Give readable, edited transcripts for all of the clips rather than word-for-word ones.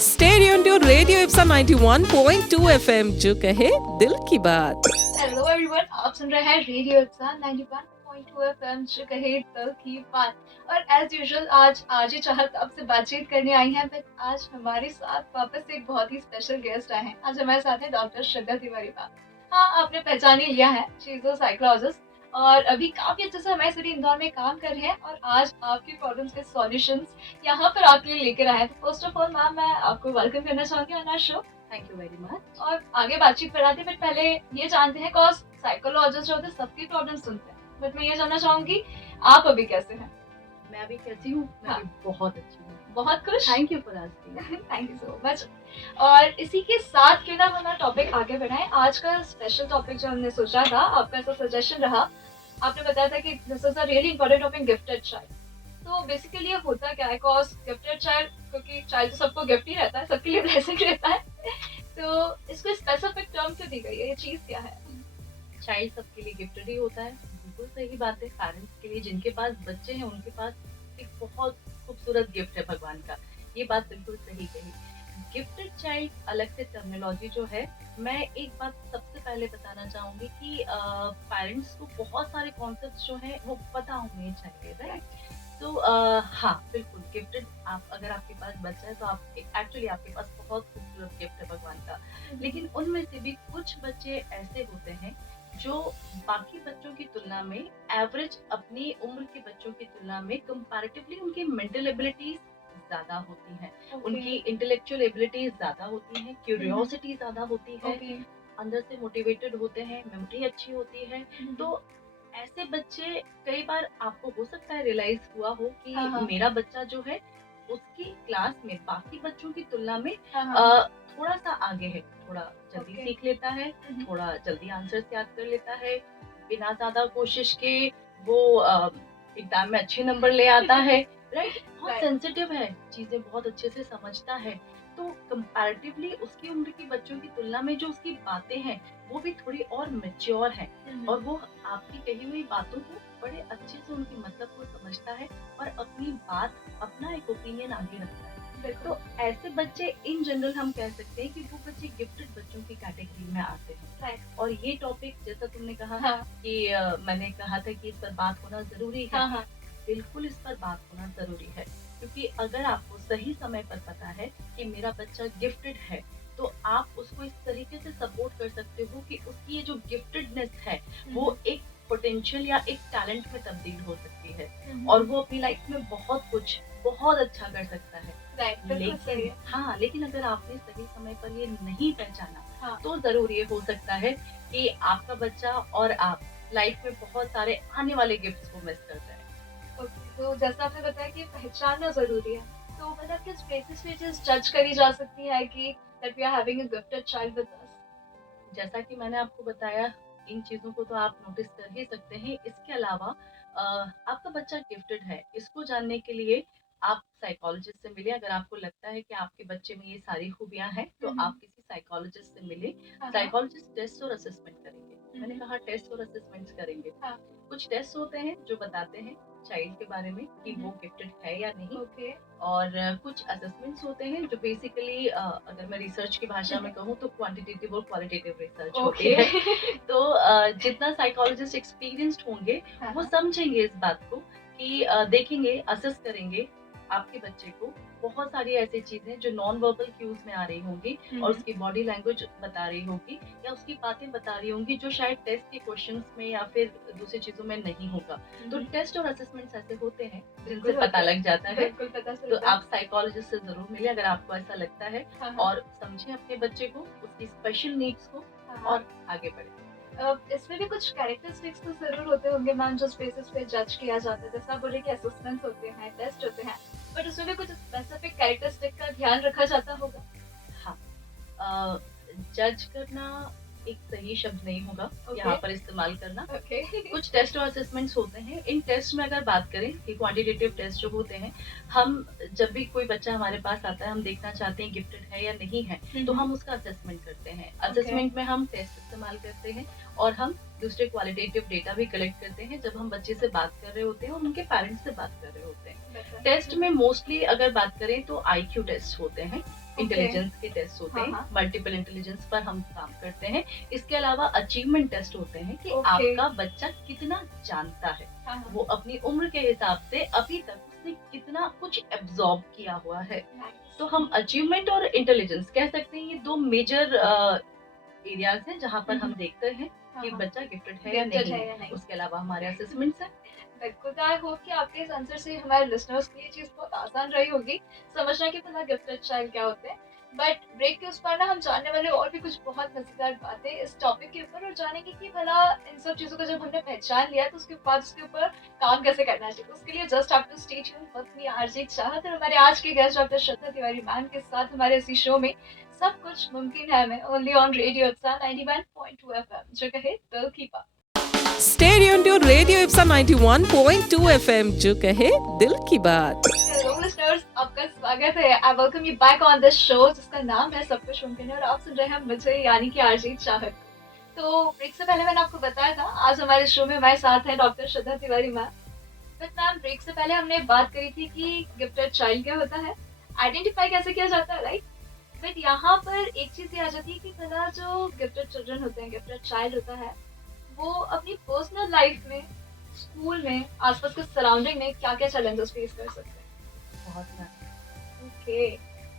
Stay tuned to Radio Ipsa 91.2 FM जो कहे दिल की बात। हेलो एवरीवन, आप सुन रहे हैं रेडियो इप्सा 91.2 एफएम जो कहे दिल की बात। और एज यूजुअल आज आरजे चाहत आपसे बातचीत करने आई हैं, बट आज हमारे साथ वापस एक बहुत ही स्पेशल गेस्ट आए हैं। आज हमारे साथ है डॉक्टर श्रद्धा तिवारी मैम। हाँ, आपने पहचान ही लिया है, शी इज अ साइकोलॉजिस्ट और अभी काफी अच्छे से हमारे सिटी इंदौर में काम कर रहे हैं और आज आपकी प्रॉब्लम्स के सॉल्यूशंस यहाँ पर आपके लिए लेकर आए हैं। तो फर्स्ट ऑफ ऑल मैम, मैं आपको वेलकम करना चाहूंगी on our show. Thank you very much. और आगे बातचीत बढ़ाते हैं, बट पहले ये जानते हैं कॉज साइकोलॉजिस्ट जो होते हैं सबकी प्रॉब्लम सुनते हैं, बट मैं ये जानना चाहूंगी आप अभी कैसे हैं? मैं अभी कैसी हूँ? मैं हाँ। अभी बहुत अच्छी हूँ। बहुत खुश? Thank you for asking. Thank you so much. और इसी के साथ क्यों ना हम अपना टॉपिक आगे बढ़ाएं। आज का स्पेशल टॉपिक जो हमने सोचा था, आपका ऐसा सजेशन रहा, आपने बताया था कि this is a really important topic, gifted child. तो बेसिकली ये होता क्या है? कॉज गिफ्टेड चाइल्ड, क्योंकि चाइल्ड तो सबको गिफ्ट ही रहता है, सबके लिए ब्लेसिंग रहता है, तो इसको स्पेसिफिक टर्म क्यों दी गई है? ये चीज क्या है? चाइल्ड सबके लिए गिफ्टेड ही होता है, बिल्कुल सही बात है। पेरेंट्स के लिए, जिनके पास बच्चे हैं, उनके पास एक बहुत खूबसूरत गिफ्ट है भगवान का। ये बात बिल्कुल सही कही। गिफ्टेड चाइल्ड अलग से टर्मिनोलॉजी जो है, मैं एक बात सबसे पहले बताना चाहूंगी कि पेरेंट्स को बहुत सारे कॉन्सेप्ट्स जो हैं वो पता होने चाहिए, राइट? तो हाँ, बिल्कुल गिफ्टेड। आप अगर आपके पास बच्चा है तो आप एक्चुअली आपके पास बहुत खूबसूरत गिफ्ट है भगवान का। लेकिन उनमें से भी कुछ बच्चे ऐसे होते हैं जो बाकी बच्चों की तुलना में, एवरेज अपनी उम्र के बच्चों की तुलना में कंपैरेटिवली उनकी मेंटल एबिलिटीज ज्यादा होती हैं, उनकी इंटेलेक्चुअल एबिलिटीज ज्यादा होती हैं, क्यूरियोसिटी ज्यादा होती है, अंदर से मोटिवेटेड होते हैं, मेमोरी अच्छी होती है। तो ऐसे बच्चे, कई बार आपको हो सकता है रियलाइज हुआ हो कि हाँ। मेरा बच्चा जो है उसकी क्लास में बाकी बच्चों की तुलना में हाँ। थोड़ा सा आगे है, थोड़ा जल्दी Okay. सीख लेता है, थोड़ा जल्दी आंसर्स याद कर लेता है, बिना ज्यादा कोशिश के वो एग्जाम में अच्छे नंबर ले आता है, राइट? बहुत Right. सेंसिटिव है, चीजें बहुत अच्छे से समझता है। तो कंपैरेटिवली उसकी उम्र के बच्चों की तुलना में जो उसकी बातें हैं वो भी थोड़ी और मैच्योर हैं, और वो आपकी कही हुई बातों को बड़े अच्छे से उनके मतलब को समझता है और अपनी बात, अपना एक ओपिनियन आगे रखता है। तो ऐसे बच्चे इन जनरल हम कह सकते हैं कि वो बच्चे गिफ्टेड बच्चों की कैटेगरी में आते हैं। Right. और ये टॉपिक, जैसा तुमने कहा हाँ। कि मैंने कहा था कि इस पर बात होना जरूरी है। हाँ। बिल्कुल इस पर बात होना जरूरी है, क्योंकि अगर आपको सही समय पर पता है कि मेरा बच्चा गिफ्टेड है, तो आप उसको इस तरीके से सपोर्ट कर सकते हो कि उसकी ये जो गिफ्टेडनेस है वो एक पोटेंशियल या एक टैलेंट में तब्दील हो सकती है, और वो अपनी लाइफ में बहुत अच्छा कर सकता है। Right, बिल्कुल सही लेकिन है। हाँ, लेकिन अगर आपने सही समय पर ये नहीं पहचाना, हाँ। तो जरूर ये हो सकता है कि आपका बच्चा और आप लाइफ में बहुत सारे आने वाले गिफ्ट्स को मिस कर जाए। Okay, तो जैसा आपने बताया कि पहचानना जरूरी है, तो मतलब किस बेसिस पे चीज जज करी जा सकती है कि that we are having a gifted child with us? जैसा कि मैंने आपको बताया, इन चीजों को तो आप नोटिस कर ही सकते हैं। इसके अलावा आपका बच्चा गिफ्टेड है, इसको जानने के लिए आप साइकोलॉजिस्ट से मिले। अगर आपको लगता है कि आपके बच्चे में ये सारी खूबियां हैं, तो आप किसी साइकोलॉजिस्ट से मिले। हाँ। साइकोलॉजिस्ट टेस्ट और असेसमेंट करेंगे। मैंने कहा टेस्ट और असेसमेंट्स करेंगे। हाँ। कुछ टेस्ट होते हैं जो बताते हैं चाइल्ड के बारे में कि वो गिफ्टेड है या नहीं, Okay. और कुछ असेसमेंट्स होते हैं जो बेसिकली, अगर मैं रिसर्च की भाषा में कहूँ तो क्वांटिटेटिव और क्वालिटेटिव रिसर्च होती है। Okay. तो जितना साइकोलॉजिस्ट एक्सपीरियंस्ड होंगे वो समझेंगे इस बात को कि देखेंगे, असेस करेंगे आपके बच्चे को। बहुत सारी ऐसी चीजें जो नॉन वर्बल क्यूज में आ रही होंगी और उसकी बॉडी लैंग्वेज बता रही होगी या उसकी बातें बता रही होंगी, जो शायद टेस्ट के क्वेश्चंस में या फिर दूसरी चीजों में नहीं होगा। तो टेस्ट और असेसमेंट्स ऐसे होते हैं जिनसे पता लग जाता है। बिल्कुल पता तो चलता है। आप साइकोलॉजिस्ट से जरूर मिले अगर आपको ऐसा लगता है, हाँ। और समझे अपने बच्चे को, उसकी स्पेशल नीड्स को, हाँ। और आगे बढ़े। इसमें भी कुछ कैरेक्टरिस्टिक्स तो जरूर होते होंगे मैम, जो बेसिस पे जज किया जाता है। जैसा आप बोले कि असेसमेंट्स होते हैं, टेस्ट होते हैं, बट उसमें भी कुछ स्पेसिफिक कैरेक्टरिस्टिक का ध्यान रखा जाता होगा। हाँ, जज करना एक सही शब्द नहीं होगा यहाँ पर इस्तेमाल करना। ओके। कुछ टेस्ट और असेसमेंट्स होते हैं। इन टेस्ट में अगर बात करें कि क्वांटिटेटिव टेस्ट जो होते हैं, हम जब भी कोई बच्चा हमारे पास आता है, हम देखना चाहते हैं गिफ्टेड है या नहीं है, तो हम उसका असेसमेंट करते हैं। असेसमेंट में हम टेस्ट इस्तेमाल करते हैं और हम दूसरे क्वालिटेटिव डेटा भी कलेक्ट करते हैं जब हम बच्चे से बात कर रहे होते हैं और उनके पेरेंट्स से बात कर रहे होते हैं। टेस्ट में मोस्टली अगर बात करें तो आईक्यू टेस्ट होते हैं, इंटेलिजेंस के टेस्ट होते हैं, मल्टीपल इंटेलिजेंस पर हम काम करते हैं। इसके अलावा अचीवमेंट टेस्ट होते हैं कि आपका बच्चा कितना जानता है, वो अपनी उम्र के हिसाब से अभी तक उसने कितना कुछ एब्जॉर्ब किया हुआ है। तो हम अचीवमेंट और इंटेलिजेंस कह सकते हैं, ये दो मेजर एरियाज हैं जहाँ पर हम देखते हैं कि बच्चा गिफ्टेड है या नहीं। उसके अलावा हमारे असेसमेंट्स हैं। बिल्कुल, आई होप कि आपके इस आंसर से हमारे लिसनर्स के लिए ये चीज़ बहुत आसान रही होगी समझना कि भला गिफ्टेड चाइल्ड क्या होते हैं। बट ब्रेक के उस पर ना हम जानने वाले और भी कुछ बहुत मजेदार बातें इस टॉपिक के ऊपर और जानेंगे कि भला इन सब चीज़ों को जब हमने पहचान लिया तो उसके बाद उसके ऊपर काम कैसे करना चाहिए। उसके लिए just have to stay tuned with me RJ Chahat और हमारे आज के guest doctor Shraddha Tiwari ma'am के साथ हमारे इसी शो में सब कुछ मुमकिन है में only on radio Ipsa 91.2 FM जो कहे दिल की बात। Stay tuned to Radio Ipsa 91.2 FM जो कहे दिल की बात। हेलो लिसनर्स, आपका स्वागत है। I welcome you back on this show जिसका नाम है सब कुछ मुमकिन है और आप सुन रहे हैं मुझे यानी कि आरजे चाहत। तो ब्रेक से पहले मैंने आपको बताया था आज हमारे शो में हमारे साथ हैं doctor Shraddha Tiwari ma'am. But ma'am break से पहले हमने बात करी थी कि गिफ्टेड चाइल्ड क्या होता है, आइडेंटिफाई कैसे किया जाता है, राइट। बट यहाँ पर एक चीज ये आ जाती है कि भला जो गिफ्टेड चिल्ड्रन होते हैं, गिफ्टेड चाइल्ड होता है, वो अपनी पर्सनल लाइफ में, स्कूल में, आसपास के सराउंडिंग में क्या क्या चैलेंजेस फेस कर सकते हैं। बहुत सारे। ओके,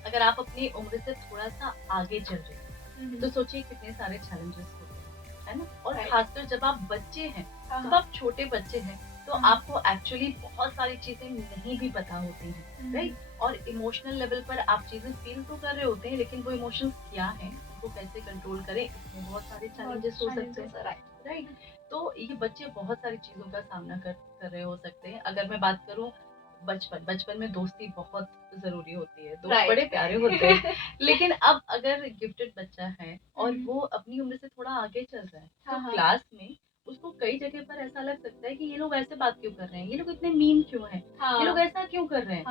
अगर आप अपनी उम्र से थोड़ा सा आगे चल रहे हैं तो सोचिए कितने सारे चैलेंजेस होते हैं, है ना। और खासकर जब आप बच्चे हैं, जब आप छोटे बच्चे हैं तो आपको एक्चुअली बहुत सारी चीजें नहीं भी पता होती हैं, राइट। और इमोशनल लेवल पर आप चीजें फील तो कर रहे होते हैं, लेकिन वो इमोशंस क्या हैं, उनको कैसे कंट्रोल करें, इसमें बहुत सारे चैलेंजेस हो सकते हैं, राइट। तो ये बच्चे बहुत सारी चीजों का सामना कर रहे हो सकते हैं। अगर मैं बात करूं बचपन में दोस्ती बहुत जरूरी होती है, दोस्त बड़े प्यारे होते हैं। लेकिन अब अगर गिफ्टेड बच्चा है और वो अपनी उम्र से थोड़ा आगे चल रहा है तो क्लास में उसको कई जगह पर ऐसा लग सकता है कि ये लोग ऐसे बात क्यों कर रहे हैं, ये लोग इतने मीन क्यों हैं, ये लोग ऐसा क्यों कर रहे हैं,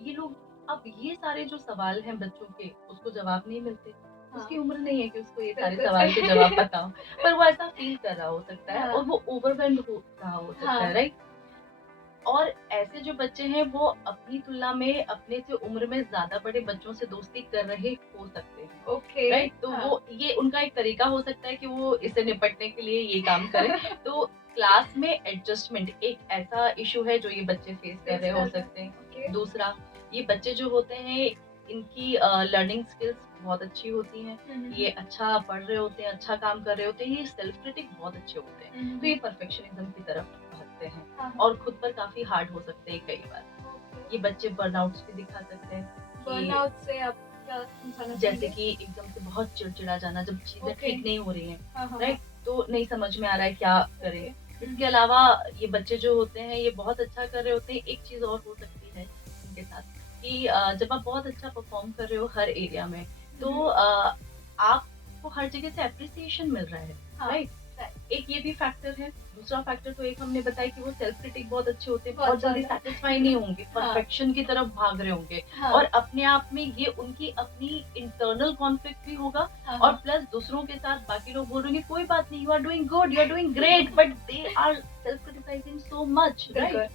ये लोग। अब ये सारे जो सवाल हैं बच्चों के, उसको जवाब नहीं मिलते। उसकी उम्र नहीं है कि उसको ये सारे सवाल के जवाब पता हो, पर वो ऐसा फील कर रहा हो सकता है और वो ओवरवेल्म्ड हो रहा हो सकता है, राइट। और ऐसे जो बच्चे हैं वो अपनी तुलना में अपने से उम्र में ज्यादा बड़े बच्चों से दोस्ती कर रहे हो सकते हैं, ओके, राइट। तो वो ये उनका एक तरीका हो सकता है कि वो इससे निपटने के लिए ये काम करें। तो क्लास में एडजस्टमेंट एक ऐसा इशू है जो ये बच्चे फेस कर रहे हो सकते हैं। दूसरा, ये बच्चे जो होते हैं इनकी लर्निंग स्किल्स बहुत अच्छी होती हैं, ये अच्छा पढ़ रहे होते हैं, अच्छा काम कर रहे होते हैं, ये सेल्फ क्रिटिक बहुत अच्छे होते हैं, तो ये परफेक्शनिज्म की तरफ भागते हैं और खुद पर काफी हार्ड हो सकते हैं कई बार। ये बच्चे बर्नआउट्स भी दिखा सकते हैं। बर्नआउट से आप क्या समझना जैसे कि एकदम से बहुत चिड़चिड़ा जाना जब चीजें ठीक नहीं हो रही हैं, राइट, तो नहीं समझ में आ रहा है क्या करें। इसके अलावा ये बच्चे जो होते हैं ये बहुत अच्छा कर रहे होते हैं। एक चीज और हो सकती है इनके साथ कि जब आप बहुत अच्छा परफॉर्म कर रहे हो हर एरिया में तो आपको हर जगह से एप्रिसिएशन मिल रहा है, राइट। एक ये भी फैक्टर है। दूसरा फैक्टर तो एक हमने बताया कि वो सेल्फ क्रिटिक बहुत अच्छे होते हैं, बहुत जल्दी सेटिस्फाई नहीं होंगे, परफेक्शन की तरफ भाग रहे होंगे और अपने आप में ये उनकी अपनी इंटरनल कॉन्फ्लिक्ट भी होगा और प्लस दूसरों के साथ बाकी लोग बोल रहे हैं कोई बात नहीं, you are doing good, you are doing great, but they are self criticising so much, right.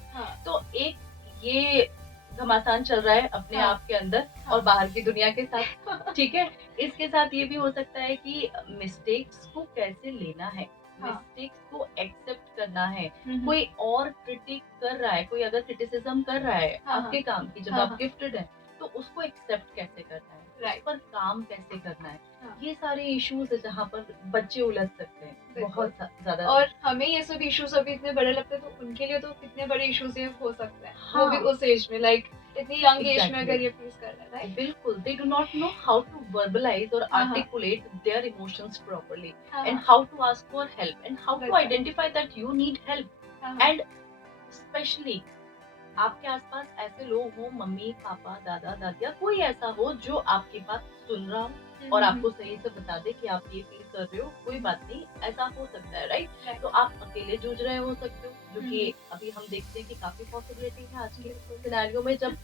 तो एक ये घमासान चल रहा है अपने आप के अंदर और बाहर की दुनिया के साथ, ठीक है। इसके साथ ये भी हो सकता है कि मिस्टेक्स को कैसे लेना है, मिस्टेक्स को एक्सेप्ट करना है। कोई और क्रिटिक कर रहा है, कोई अगर क्रिटिसिज्म कर रहा है आपके काम की जब आप गिफ्टेड हैं तो उसको एक्सेप्ट कैसे करना है, उस पर काम कैसे करना है, ये सारे इश्यूज है जहाँ पर बच्चे उलझ सकते हैं बहुत ज्यादा। और हमें ये सब इश्यूज अभी इतने बड़े लगते हैं तो उनके लिए तो कितने बड़े इश्यूज ये हो सकते हैं, वो भी उस एज में, लाइक इतनी यंग एज में अगर ये फेस कर रहे हैं, राइट। बिल्कुल, they do not know how to verbalize or articulate their emotions properly and how to ask for help and how to identify that you need help and especially आपके आसपास ऐसे लोग हो, मम्मी पापा दादा दादिया, कोई ऐसा हो जो आपकी बात सुन रहा हो और आपको सही से बता दे कि आप ये फील कर रहे हो, कोई बात नहीं, ऐसा हो सकता है, राइट। तो आप अकेले जूझ रहे हो सकते हो, जो कि अभी हम देखते हैं कि काफी पॉसिबिलिटी है आज के सिनेरियो में जब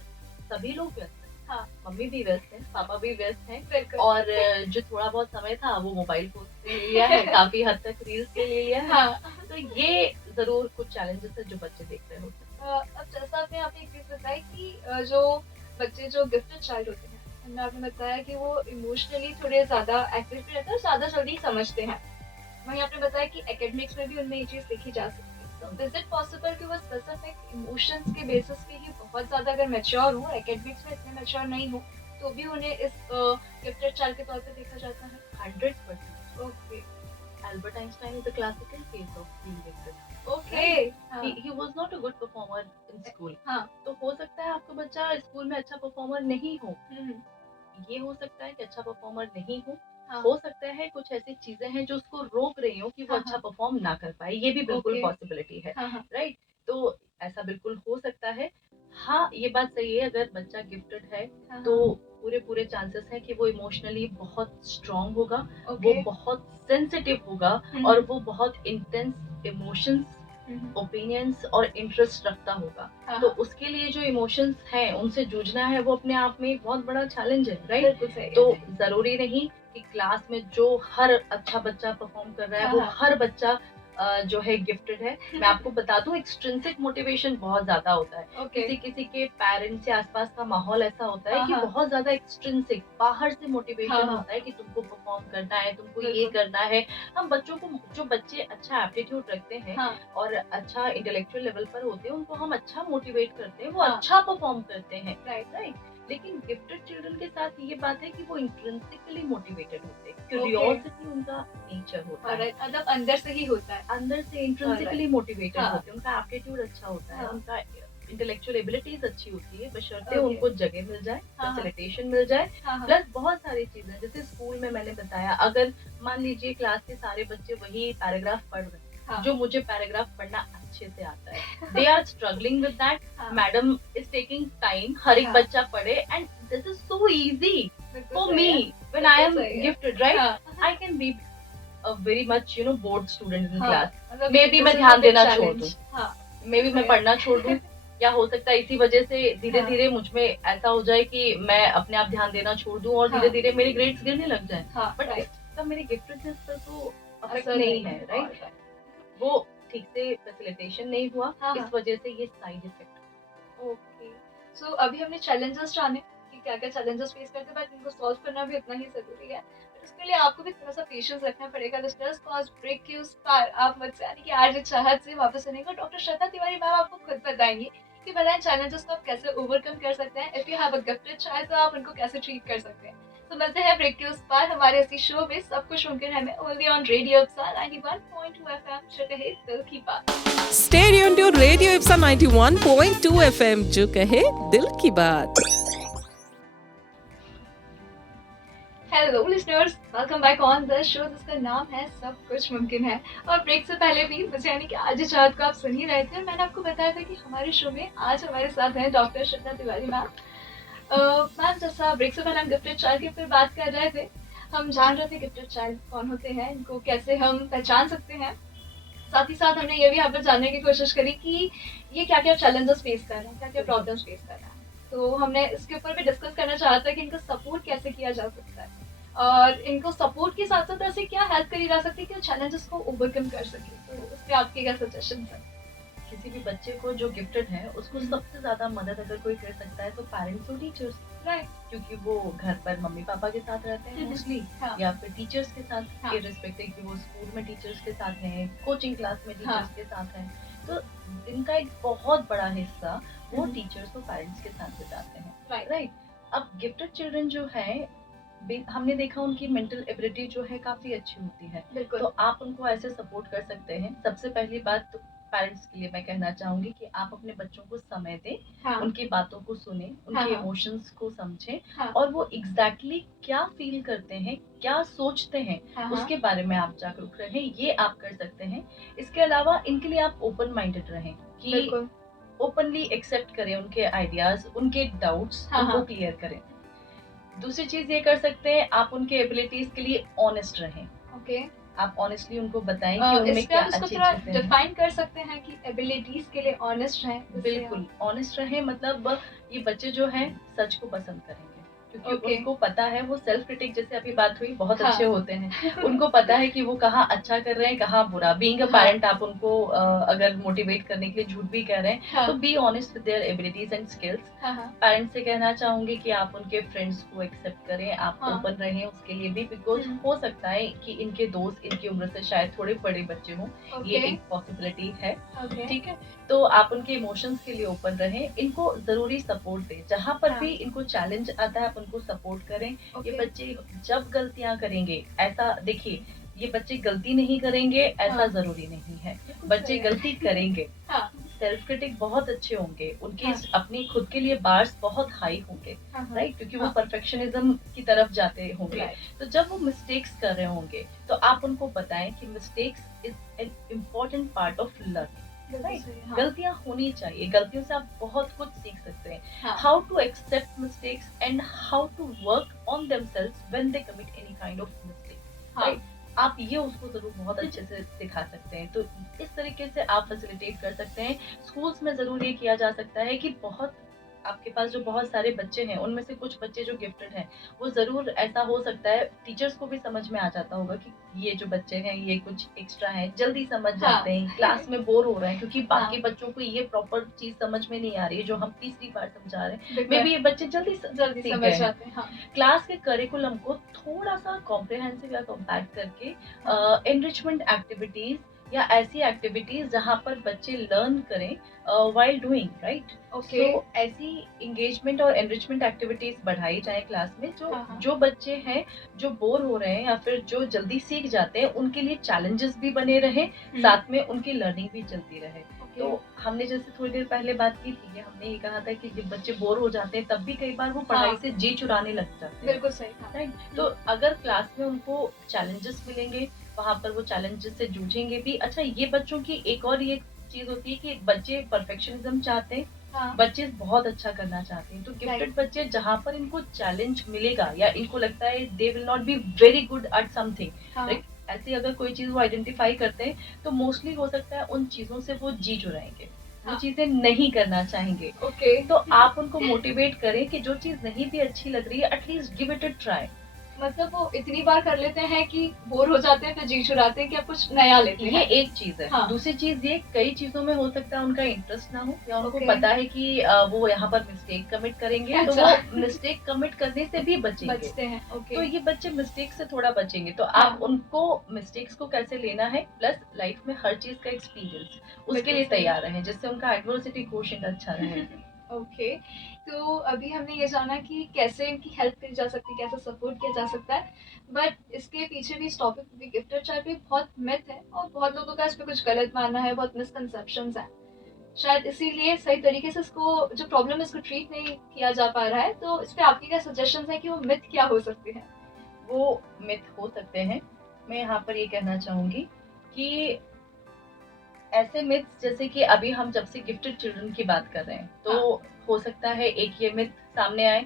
सभी लोग व्यस्त हैं, मम्मी भी व्यस्त है, पापा भी व्यस्त हैं और जो थोड़ा बहुत समय था वो मोबाइल फोन लिया है, काफ़ी हद तक रील्स के लिए लिया है। हाँ। तो ये ज़रूर कुछ चैलेंजेस हैं जो बच्चे देख रहे होते हैं। अब जैसा आपने एक चीज़ बताई कि जो बच्चे जो गिफ्टेड चाइल्ड होते हैं, उनमें आपने बताया कि वो इमोशनली थोड़े ज़्यादा एक्टिव भी रहते हैं और ज़्यादा जल्दी समझते हैं। वहीं आपने बताया कि एकेडमिक्स में भी उनमें ये चीज़ देखी जा सकती है। तो इज़ इट पॉसिबल कि वो स्पेसिफिक इमोशंस के बेसिस पे ही बहुत ज़्यादा अगर मैच्योर हो, एकेडमिक्स में इतने मैच्योर नहीं हो, तो भी उन्हें इस गिफ्टेड चाइल्ड के तौर पे देखा जाता है? 100%। Okay, Albert Einstein is a classical case of being gifted. Okay. हाँ, He was not a good performer in school. हाँ। तो हो सकता है आपका बच्चा स्कूल में अच्छा परफॉर्मर नहीं हो, हुँ, ये हो सकता है कि अच्छा परफॉर्मर नहीं हो। हाँ, हो सकता है कुछ ऐसी चीजें हैं जो उसको रोक रही हो कि वो हाँ, अच्छा हाँ। परफॉर्म ना कर पाए, ये भी बिल्कुल ओके। पॉसिबिलिटी है। हाँ, हाँ। राइट, तो ऐसा बिल्कुल हो सकता है। हाँ, ये बात सही है, अगर बच्चा गिफ्टेड है हाँ, तो हाँ। पूरे पूरे चांसेस हैं कि वो इमोशनली बहुत स्ट्रांग होगा, वो ओके। बहुत सेंसिटिव होगा हुँ, और हुँ। वो बहुत इंटेंस इमोशंस, हुँ, हुँ। ओपिनियंस और इंटरेस्ट रखता होगा। हाँ, तो हाँ। उसके लिए जो इमोशंस हैं उनसे जूझना है, वो अपने आप में एक बहुत बड़ा चैलेंज है। राइट, बिल्कुल सही है। तो ज़रूरी नहीं कि क्लास में जो हर अच्छा बच्चा परफ़ॉर्म कर रहा है, हाँ, वो हाँ। हर बच्चा जो है गिफ्टेड है। मैं आपको बता दूँ, एक्सट्रिंसिक मोटिवेशन बहुत ज़्यादा होता है। ओके। किसी-किसी के पेरेंट्स या आस-पास का माहौल ऐसा होता है हाँ, कि हाँ। बहुत ज़्यादा एक्सट्रिंसिक बाहर से हाँ, मोटिवेशन हाँ। होता है कि तुमको परफ़ॉर्म करना है, तुमको ये बिल्कुल। करना है। हम बच्चों को, जो बच्चे अच्छा एप्टीट्यूड रखते हैं हाँ, और अच्छा इंटेलेक्चुअल लेवल पर होते हैं, उनको हम अच्छा मोटिवेट करते हैं, वो हाँ। अच्छा परफ़ॉर्म करते हैं। राइट। राइट, लेकिन गिफ्टेड चिल्ड्रन के साथ ये बात है कि वो इंट्रिंसिकली मोटिवेटेड होते हैं, ओके। क्यूरियोसिटी उनका नेचर होता है, ऑलराइट, मतलब अंदर से ही होता है। अंदर से इंट्रिंसिकली ऑलराइट। मोटिवेटेड हाँ, होते हैं, उनका एप्टीट्यूड अच्छा होता है, हाँ। उनका इंटेलेक्चुअल एबिलिटीज अच्छी होती है, बशर्ते ओके। उनको जगह मिल जाए, हाँ, हाँ। फैसिलिटेशन मिल जाए। हाँ, हाँ। प्लस बहुत सारी चीजें, जैसे स्कूल में मैंने बताया, अगर मान लीजिए क्लास के सारे बच्चे वही पैराग्राफ पढ़ रहे हैं हाँ। जो मुझे पैराग्राफ पढ़ना अच्छे से आता है, they are struggling with that, हाँ। मैडम इज टेकिंग टाइम, हर एक हाँ। बच्चा पढ़े, and this is so easy बिल्कुल for सही me है। when I am बिल्कुल सही है। gifted, right? हाँ। I can be a very much bored student in हाँ, class. मतलब Maybe मैं दिस इज़ अ ध्यान बिग देना छोड़ चैलेंज। दूँ, हाँ, maybe मैं सही है। पढ़ना छोड़ दूँ, या हो सकता है इसी वजह से धीरे हाँ। धीरे मुझ में ऐसा हो जाए कि मैं अपने आप ध्यान देना छोड़ दूँ और हाँ। धीरे धीरे मेरी ग्रेड्स गिरने लग जाए। हाँ, बट राइट। इसका मेरे गिफ्टेडनेस पर तो अफेक्ट असर नहीं नहीं है। है। Right, alright. वो ठीक से फैसिलिटेशन नहीं हुआ, हाँ, इस हाँ। वजह से ये साइड इफेक्ट। ओके। सो अभी हमने चैलेंजेस जाने कि क्या-क्या चैलेंजेस फेस करते हैं, बट इनको सॉल्व करना भी उतना ही ज़रूरी है। बट उसके लिए आपको भी थोड़ा-सा पेशेंस रखना पड़ेगा listeners, cause break you spar आप मुझसे यानी कि आरजे चाहत से वापस सुनेंगे और डॉक्टर श्रद्धा तिवारी मैम आपको खुद बताएँगी कि भला इन चैलेंजेस को आप कैसे ओवरकम कर सकते हैं। If you have a gifted child तो आप उनको कैसे ट्रीट कर सकते हैं। तो मिलते हैं ब्रेक यू स्पार हमारे इसी शो में सब कुछ मुमकिन है में ओनली ऑन रेडियो अब्सा 91.2 एफएम जो कहे दिल की बात। Stay tuned to Radio Ipsa 91.2 FM जो कहे दिल की बात। Hello listeners, welcome back on the show जिसका नाम है सब कुछ मुमकिन है। और ब्रेक से पहले भी मुझे यानी कि आज चाहत को आप सुन ही रहे थे और मैंने आपको बताया था कि हमारे शो में आज हमारे साथ हैं doctor Shraddha Tiwari ma'am. Ma'am, जैसा ब्रेक से पहले हम गिफ्टेड चाइल्ड के ऊपर बात कर रहे थे, हम जान रहे थे गिफ्टेड चाइल्ड कौन होते हैं, इनको कैसे हम पहचान सकते हैं। साथ ही साथ हमने ये भी यहाँ पर जानने की कोशिश करी कि ये क्या-क्या चैलेंजेस फेस कर रहे हैं, क्या-क्या प्रॉब्लम्स फेस कर रहे हैं। तो हमने इसके ऊपर भी डिस्कस करना चाहा था कि इनको सपोर्ट कैसे किया जा सकता है और इनको सपोर्ट के साथ-साथ ऐसे क्या हेल्प करी जा सकती है कि चैलेंजेस को ओवरकम कर सकें। तो उस पे आपके क्या सजेशंस हैं? किसी भी बच्चे को जो गिफ्टेड है, उसको सबसे ज्यादा मदद अगर कोई कर सकता है तो पेरेंट्स और टीचर्स, राइट। क्योंकि वो घर पर मम्मी पापा के साथ रहते हैं मोस्टली, हाँ। या फिर टीचर्स के साथ, हाँ। इररिस्पेक्टिव कि वो स्कूल में टीचर्स के साथ हैं, कोचिंग क्लास में टीचर्स हाँ। के साथ हैं, तो इनका एक बहुत बड़ा हिस्सा वो हम्म। टीचर्स और पेरेंट्स के साथ बिताते हैं। राइट। राइट, अब गिफ्टेड चिल्ड्रन जो है, हमने देखा उनकी मेंटल एबिलिटी जो है काफी अच्छी होती है, बिल्कुल। तो आप उनको ऐसे सपोर्ट कर सकते हैं। सबसे पहली बात तो पेरेंट्स के लिए मैं कहना चाहूंगी कि आप अपने बच्चों को समय दें, हाँ। उनकी बातों को सुने, हाँ, उनके हाँ। इमोशंस को समझें, हाँ। और वो एग्जैक्टली क्या फील करते हैं, क्या सोचते हैं, हाँ, हाँ। उसके बारे में आप जागरूक रहें, ये आप कर सकते हैं। इसके अलावा इनके लिए आप ओपन माइंडेड रहें कि बिल्कुल। ओपनली एक्सेप्ट करें उनके आइडियाज, उनके डाउट्स, हाँ, उनको हाँ। क्लियर करें। दूसरी चीज ये कर सकते हैं, आप उनके एबिलिटीज के लिए ऑनेस्ट रहें। ओके। आप ऑनेस्टली उनको बताएं कि उनमें इस पे क्या आप इसको अच्छी थोड़ा चीजें हैं। डिफाइन कर सकते हैं कि एबिलिटीज के लिए ऑनेस्ट रहें। इससे बिल्कुल ऑनेस्ट रहें, मतलब ये बच्चे जो हैं सच को पसंद करेंगे, क्योंकि ओके। उनको पता है, वो सेल्फ क्रिटिक जैसे अभी बात हुई बहुत हाँ। अच्छे होते हैं। उनको पता है कि वो कहाँ अच्छा कर रहे हैं, कहाँ बुरा। बीइंग अ हाँ। पेरेंट आप उनको अगर मोटिवेट करने के लिए झूठ भी कह रहे हैं, हाँ। तो be honest with their abilities and skills. हाँ, हाँ। पेरेंट्स से कहना चाहूंगी कि आप उनके फ्रेंड्स को एक्सेप्ट करें, आप हाँ। ओपन रहें उसके लिए भी, बिकॉज हो सकता है कि इनके दोस्त इनकी उम्र से शायद थोड़े बड़े बच्चे हों, ये ओके। एक पॉसिबिलिटी है। ओके। ठीक है, तो आप उनके इमोशंस के लिए ओपन रहें, इनको जरूरी सपोर्ट दें, जहां पर हाँ। भी इनको चैलेंज आता है आप उनको सपोर्ट करें। ये ओके। बच्चे जब गलतियां करेंगे, ऐसा देखिए, ये बच्चे गलती नहीं करेंगे ऐसा हाँ। जरूरी नहीं है, बिल्कुल बच्चे सही है। गलती करेंगे। हाँ। सेल्फ क्रिटिक बहुत अच्छे होंगे, उनके हाँ। अपनी खुद के लिए बार्स बहुत हाई होंगे, हाँ, हाँ। राइट, क्योंकि वो हाँ। परफेक्शनिज्म की तरफ जाते होंगे। राइट। तो जब वो मिस्टेक्स कर रहे होंगे, तो आप उनको बताएं कि mistakes is an important part of learning. बिल्कुल राइट, सही। हाँ। गलतियां होनी चाहिए, गलतियों से आप बहुत कुछ सीख सकते हैं। हाँ। How to accept mistakes and how to work on themselves when they commit any kind of mistake, हाँ। राइट। आप ये उसको जरूर बहुत अच्छे से सिखा सकते हैं, तो इस तरीके से आप फैसिलिटेट कर सकते हैं। स्कूल्स में जरूर ये किया जा सकता है कि बहुत आपके पास जो बहुत सारे बच्चे हैं, उनमें से कुछ बच्चे जो गिफ्टेड हैं, वो जरूर ऐसा हो सकता है, टीचर्स को भी समझ में आ जाता होगा कि ये जो बच्चे हैं ये कुछ एक्स्ट्रा हैं, जल्दी समझ हाँ। जाते हैं, क्लास में बोर हो रहे हैं क्योंकि बाकी हाँ। बच्चों को ये प्रॉपर चीज समझ में नहीं आ रही है जो हम तीसरी बार समझा रहे हैं, बिल्कुल। मे बी ये बच्चे जल्दी जल्दी सीख समझ गए हैं। जाते हैं। हाँ। क्लास के करिकुलम को थोड़ा सा कॉम्प्रिहेंसिव या कॉम्पैक्ट करके हाँ। एनरिचमेंट एक्टिविटीज या ऐसी एक्टिविटीज जहां पर बच्चे लर्न करें व्हाइल डूइंग, राइट। ओके। सो ऐसी एंगेजमेंट और एनरिचमेंट एक्टिविटीज बढ़ाई जाए क्लास में, जो हाँ, हाँ। जो बच्चे हैं जो बोर हो रहे हैं या फिर जो जल्दी सीख जाते हैं, उनके लिए चैलेंजेस भी बने रहे, साथ में उनकी लर्निंग भी चलती रहे। ओके। तो हमने जैसे थोड़ी देर पहले बात की थी कि हमने ये कहा था कि जब बच्चे बोर हो जाते हैं तब भी कई बार वो पढ़ाई हाँ। से जी चुराने लग जाते हैं, बिल्कुल सही। हाँ। राइट। तो अगर क्लास में उनको चैलेंजेस मिलेंगे, वहां पर वो चैलेंजेस से जूझेंगे भी। अच्छा, ये बच्चों की एक और ये चीज होती है कि बच्चे परफेक्शनिज्म चाहते हैं, हाँ। बच्चे बहुत अच्छा करना चाहते हैं। तो गिफ्टेड बच्चे जहां पर इनको चैलेंज मिलेगा या इनको लगता है they will not be very good at something, हाँ। राइट, ऐसी अगर कोई चीज वो आइडेंटिफाई करते हैं, तो मोस्टली हो सकता है उन चीजों से वो जी चुराएंगे, वो हाँ। चीजें नहीं करना चाहेंगे। ओके। तो आप उनको मोटिवेट करें कि जो चीज नहीं भी अच्छी लग रही है, at least give it a try. मतलब वो इतनी बार कर लेते हैं कि बोर हो जाते हैं, फिर जी चुराते हैं कि अब कुछ नया लेते ये हैं। एक चीज है। हाँ। दूसरी चीज ये, कई चीजों में हो सकता है उनका इंटरेस्ट ना हो, या उनको ओके। पता है कि वो यहाँ पर मिस्टेक कमिट करेंगे, तो अच्छा। वो मिस्टेक कमिट करने से भी बचेंगे। बचते हैं। ओके। तो ये बच्चे मिस्टेक से थोड़ा बचेंगे। तो हाँ। आप उनको मिस्टेक्स को कैसे लेना है, प्लस लाइफ में हर चीज का एक्सपीरियंस, उसके बिल्कुल लिए सही। तैयार रहें, जिससे उनका एडवर्सिटी कोशेंट अच्छा रहे। ओके। तो अभी हमने ये जाना कि कैसे इनकी हेल्प करी जा सकती है, कैसे सपोर्ट किया जा सकता है, बट इसके पीछे भी, इस टॉपिक पे भी, गिफ्टेड चाइल्ड पे बहुत मिथ है और बहुत लोगों का इस पे कुछ गलत मानना है, बहुत मिसकंसेप्शंस हैं। शायद इसीलिए सही तरीके से इसको, जो प्रॉब्लम है, इसको ट्रीट नहीं किया जा पा रहा है। तो इस पे आपकी क्या सजेशंस है कि वो मिथ क्या हो सकते हैं? वो मिथ हो सकते हैं। मैं यहाँ पर ये कहना चाहूंगी कि ऐसे मिथ्स, जैसे कि अभी हम जब से गिफ्टेड चिल्ड्रन की बात कर रहे हैं, तो हो सकता है एक ये मिथ सामने आए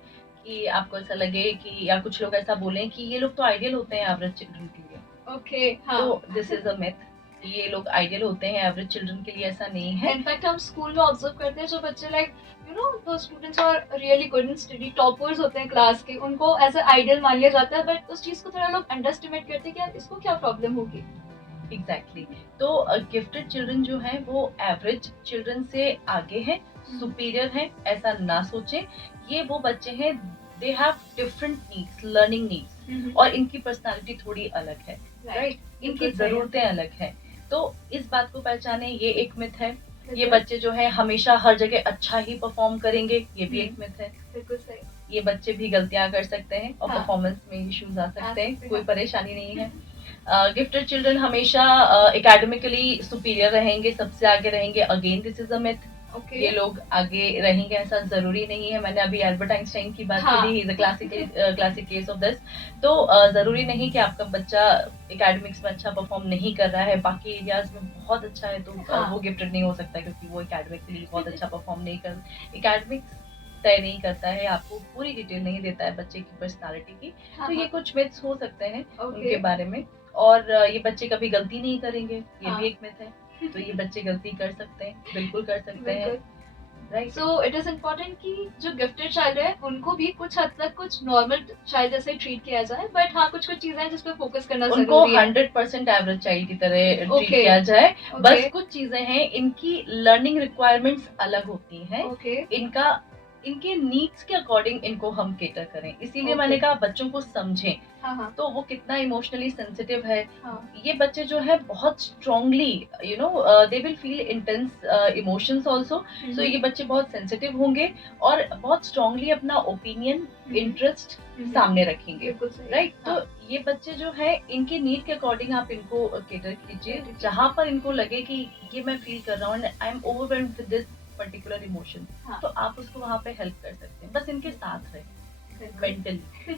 कि आपको ऐसा लगे कि, या कुछ लोग ऐसा बोलें कि ये लोग तो आइडियल होते हैं एवरेज चिल्ड्रन के लिए। ओके। हाँ। तो दिस इज अ मिथ, ये लोग आइडियल होते हैं एवरेज चिल्ड्रन के लिए, ऐसा नहीं है। इनफैक्ट हम स्कूल में ऑब्जर्व करते हैं, जो बच्चे like you know the students are really good in study, toppers होते हैं क्लास के, उनको एज अ आइडियल मान लिया जाता है, बट उस चीज को थोड़ा लोग अंडर एस्टिमेट करते हैं कि यार इसको क्या प्रॉब्लम होगी। एग्जैक्टली। तो गिफ्टेड चिल्ड्रन जो हैं वो एवरेज चिल्ड्रन से आगे हैं, सुपीरियर हैं, ऐसा ना सोचें। ये वो बच्चे हैं, they have different needs, learning needs, और इनकी पर्सनालिटी थोड़ी अलग है, राइट, इनकी जरूरतें अलग हैं। तो इस बात को पहचाने, ये एक मिथ है। ये बच्चे जो है हमेशा हर जगह अच्छा ही परफॉर्म करेंगे, ये भी एक मिथ है। बिल्कुल सही। ये बच्चे भी गलतियां कर सकते हैं और हाँ। परफॉर्मेंस में इश्यूज आ सकते हैं, सकते कोई हैं। परेशानी नहीं है। गिफ्टेड चिल्ड्रन हमेशा एकेडमिकली सुपीरियर रहेंगे, सबसे आगे रहेंगे, again this is a myth. Okay. ये लोग आगे रहेंगे ऐसा जरूरी नहीं है। मैंने अभी एल्बर्ट आइंस्टाइन की बात हाँ। की थी, he is a classic case of this. तो जरूरी नहीं कि आपका बच्चा एकेडमिक्स में अच्छा परफॉर्म नहीं कर रहा है, बाकी एरियाज में बहुत अच्छा है, तो हाँ। वो गिफ्टेड नहीं हो सकता, क्योंकि वो एकेडमिकली बहुत अच्छा परफॉर्म नहीं कर, एकेडमिक्स तय नहीं करता है, आपको पूरी डिटेल नहीं देता है बच्चे की पर्सनालिटी की। हाँ, तो ये कुछ मिथ्स हो सकते हैं ओके। उनके बारे में। और ये बच्चे कभी गलती नहीं करेंगे, ये हाँ। भी एक मिथ है। तो ये बच्चे गलती कर सकते हैं, बिल्कुल कर सकते हैं, बिल्कुल। Right. So it is important कि जो गिफ्टेड चाइल्ड है उनको भी कुछ हद तक कुछ नॉर्मल चाइल्ड जैसे ट्रीट किया जाए, बट हाँ कुछ कुछ चीजें हैं जिस पे फोकस करना उनको जरूरी है। 100% एवरेज चाइल्ड की तरह ट्रीट Okay. किया जाए। Okay. बस कुछ चीजें हैं, इनकी लर्निंग रिक्वायरमेंट्स अलग होती हैं, ओके इनका इनके नीड्स के अकॉर्डिंग इनको हम केटर करें, इसीलिए Okay. मैंने कहा बच्चों को समझें हाँ हाँ तो वो कितना इमोशनली सेंसिटिव है। हाँ ये बच्चे जो है बहुत strongly they will feel intense emotions also. So ये बच्चे बहुत सेंसिटिव होंगे और बहुत स्ट्रांगली अपना ओपिनियन, इंटरेस्ट सामने रखेंगे, बिल्कुल सही। राइट। हाँ. तो ये बच्चे जो है इनके नीड के अकॉर्डिंग आप इनको केटर कीजिए, जहां पर इनको लगे कि ये मैं फील कर रहा हूँ, I am overwhelmed with this particular emotion, हाँ. तो आप उसको वहां पे हेल्प कर सकते हैं, बस इनके साथ रहे mentally.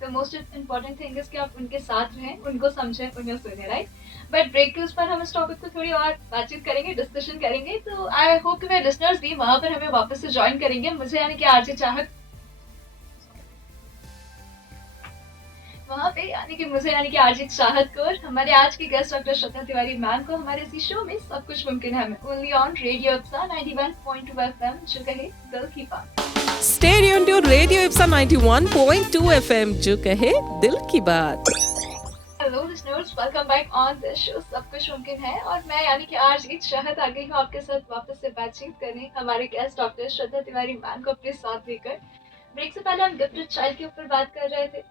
The most important thing is कि आप उनके साथ रहें, उनको समझें, उन्हें सुने, राइट। बट ब्रेक के उस पर हम इस टॉपिक को थोड़ी और बातचीत करेंगे, डिस्कशन करेंगे, तो आई होप कि मेरे लिसनर्स भी वहां पर हमें वापस से ज्वाइन करेंगे, मुझे यानी कि आरजे चाहत वहाँ पे, यानी कि मुझे यानी कि आरजे चाहत को और हमारे आज के guest doctor Shraddha Tiwari ma'am को हमारे इसी शो में सब कुछ मुमकिन है only on radio Ipsa 91.2 FM, जो कहे दिल की बात। Stay tuned to Radio Ipsa 91.2 FM, जो कहे दिल की बात। Hello listeners, welcome back on this show सब कुछ मुमकिन है, और मैं यानी कि आरजे चाहत आ गई हूँ आपके साथ वापस से बातचीत करने, हमारे guest doctor Shraddha Tiwari ma'am को अपने साथ लेकर। ब्रेक से पहले हम गिफ्टेड चाइल्ड के ऊपर बात कर रहे थे,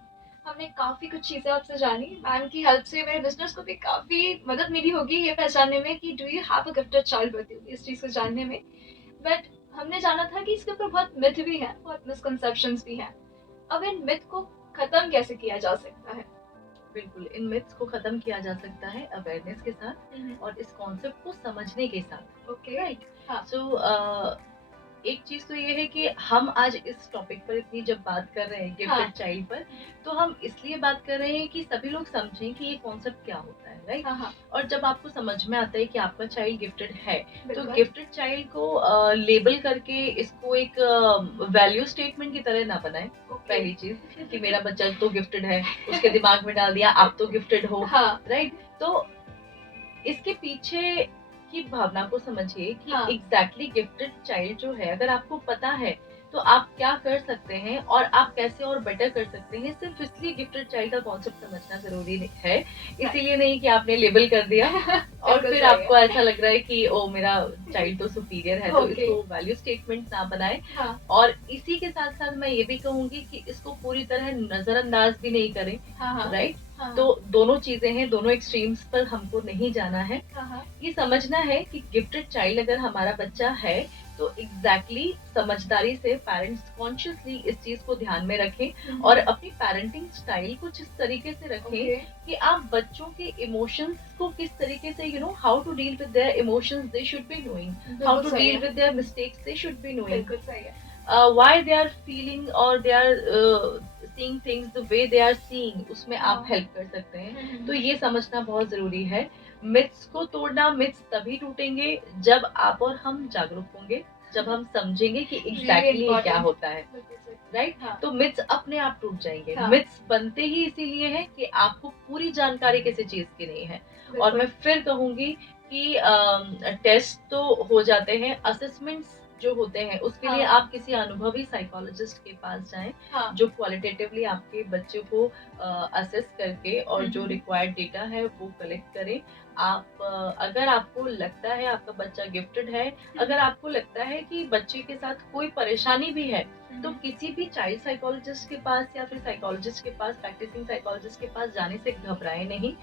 हमने काफी कुछ चीजें आपसे जानी, मैम की हेल्प से मेरे बिजनेस को भी काफी मदद मिली होगी ये पहचानने में कि do you have a gifted child with you, इस चीज को जानने में। बट हमने जाना था कि इसके ऊपर बहुत मिथ भी है, बहुत मिसकंसेप्शंस भी हैं। अब इन मिथ को खत्म कैसे किया जा सकता है? बिल्कुल, इन मिथ्स को खत्म किया जा सकता है अवेयरनेस के साथ और इस कॉन्सेप्ट को समझने के साथ, ओके राइट। हाँ. सो एक चीज तो ये है कि हम आज इस टॉपिक पर इतनी जब बात कर रहे हैं गिफ्टेड हाँ. चाइल्ड पर, तो हम इसलिए बात कर रहे हैं कि सभी लोग समझें कि ये कॉन्सेप्ट क्या होता है, राइट। हाँ. और जब आपको समझ में आता है कि आपका चाइल्ड गिफ्टेड है, तो बिल्कुल. गिफ्टेड चाइल्ड को लेबल करके इसको एक वैल्यू स्टेटमेंट की तरह ना बनाएं। ओके. पहली चीज कि मेरा बच्चा तो गिफ्टेड है, उसके दिमाग में डाल दिया आप तो गिफ्टेड हो, हाँ. राइट। तो इसके पीछे की भावना को समझिए कि हाँ. एग्जैक्टली गिफ्टेड चाइल्ड जो है, अगर आपको पता है तो आप क्या कर सकते हैं और आप कैसे और बेटर कर सकते हैं, सिर्फ इसलिए गिफ्टेड चाइल्ड का कॉन्सेप्ट समझना जरूरी है, इसीलिए नहीं कि आपने लेबल कर दिया और फिर आपको ऐसा लग रहा है कि ओ मेरा चाइल्ड तो सुपीरियर है, तो इसको वैल्यू स्टेटमेंट ना बनाए। हाँ. और इसी के साथ साथ मैं ये भी कहूंगी कि इसको पूरी तरह नजरअंदाज भी नहीं करें, हाँ. राइट। हाँ. तो दोनों चीजें हैं, दोनों एक्सट्रीम्स पर हमको नहीं जाना है। हाँ. ये समझना है कि गिफ्टेड चाइल्ड अगर हमारा बच्चा है तो एग्जैक्टली समझदारी से पेरेंट्स कॉन्शियसली इस चीज को ध्यान में रखें और अपनी पेरेंटिंग स्टाइल कुछ इस तरीके से रखें कि आप बच्चों के इमोशंस को किस तरीके से how to deal with their emotions they should be knowing, how to deal with their mistakes they should be knowing, बिल्कुल सही है। why they are feeling or they are seeing things the way they are seeing, उसमें आप help कर सकते हैं। तो ये समझना बहुत जरूरी है। मिथ्स को तोड़ना, मिथ्स तभी टूटेंगे जब आप और हम जागरूक होंगे, जब हम समझेंगे कि एग्जैक्टली क्या होता है, राइट। तो मिथ्स अपने आप टूट जाएंगे। मिथ्स बनते ही इसीलिए हैं कि आपको पूरी जानकारी किसी चीज की नहीं है। और मैं फिर कहूंगी कि टेस्ट तो हो जाते हैं, असेसमेंट्स जो होते हैं उसके लिए आप किसी अनुभवी साइकोलॉजिस्ट के पास जाएं, जो क्वालिटेटिवली आपके बच्चे को असेस करके और जो रिक्वायर्ड डेटा है वो कलेक्ट करें। आप अगर आपको लगता है आपका बच्चा गिफ्टेड है, अगर आपको लगता है कि बच्चे के साथ कोई परेशानी भी है, तो किसी भी चाइल्ड साइकोलॉजिस्ट के पास या फिर साइकोलॉजिस्ट के पास, प्रैक्टिसिंग साइकोलॉजिस्ट के पास जाने से घबराए नहीं।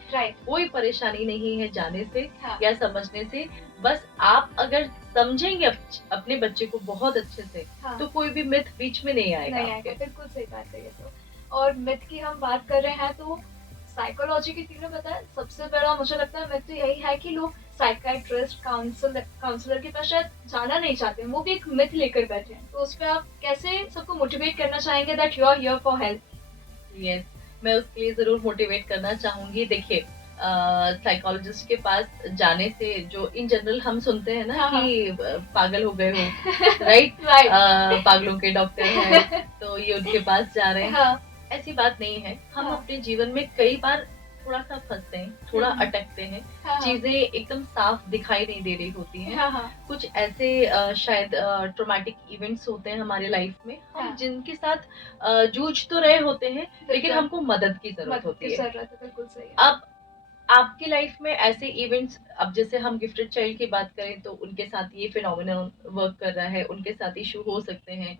कोई परेशानी नहीं है जाने से या समझने से। बस आप अगर समझेंगे अपने बच्चे को बहुत अच्छे से, तो कोई भी मिथ बीच में नहीं आएगा। बिल्कुल सही बात है ये तो। और मिथ की हम बात कर रहे हैं तो साइकोलॉजी की तीनों पता है, सबसे बड़ा मुझे लगता है मिथ तो यही है कि लोग साइकियाट्रिस्ट, काउंसलर के पास शायद जाना नहीं चाहते, वो भी एक मिथ लेकर बैठे हैं। तो उस पर आप कैसे सबको मोटिवेट करना चाहेंगे that you are here for help? Yes, मैं उसके लिए जरूर मोटिवेट करना चाहूंगी। देखिए, साइकोलॉजिस्ट के पास जाने से जो इन जनरल हम सुनते हैं ना कि पागल हो गए हो, राइट, पागलों के डॉक्टर हैं तो ये उनके पास जा रहे हैं, ऐसी बात नहीं है। हम अपने जीवन में कई बार थोड़ा सा फंसते हैं, थोड़ा अटकते हैं, हाँ, चीजें एकदम साफ दिखाई नहीं दे रही होती हैं। हाँ, हाँ, कुछ ऐसे शायद ट्रॉमेटिक इवेंट्स होते हैं हमारे लाइफ में, हम हाँ, जिनके साथ जूझ तो रहे होते हैं, लेकिन बिल्कुल, हमको मदद की जरूरत मदद की होती है। ज़रूरत है, बिल्कुल सही है। अब आपकी लाइफ में ऐसे इवेंट्स, अब जैसे हम गिफ्टेड चाइल्ड की बात करें तो उनके साथ ये फिनोमेनन वर्क कर रहा है, उनके साथ इशू हो सकते हैं,